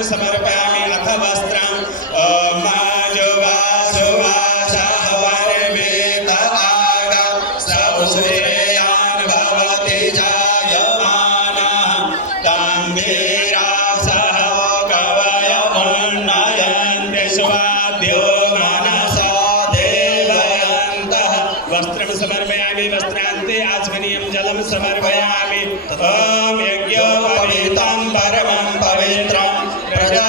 वस्त्रं समर्पयामि अथ वस्त्रं ॐ माजुवासुवासः वर्वेत आगा सौश्रेयान् भवति जायमानः गम्भीरासः कवय उन्नयन्ति स्वाभ्यो मनसा देवयन्तः वस्त्रं समर्पयामि वस्त्रान्ते आचमनीयं जलं समर्पयामि ॐ यज्ञोपवीतं परमं पवित्रं प्रजा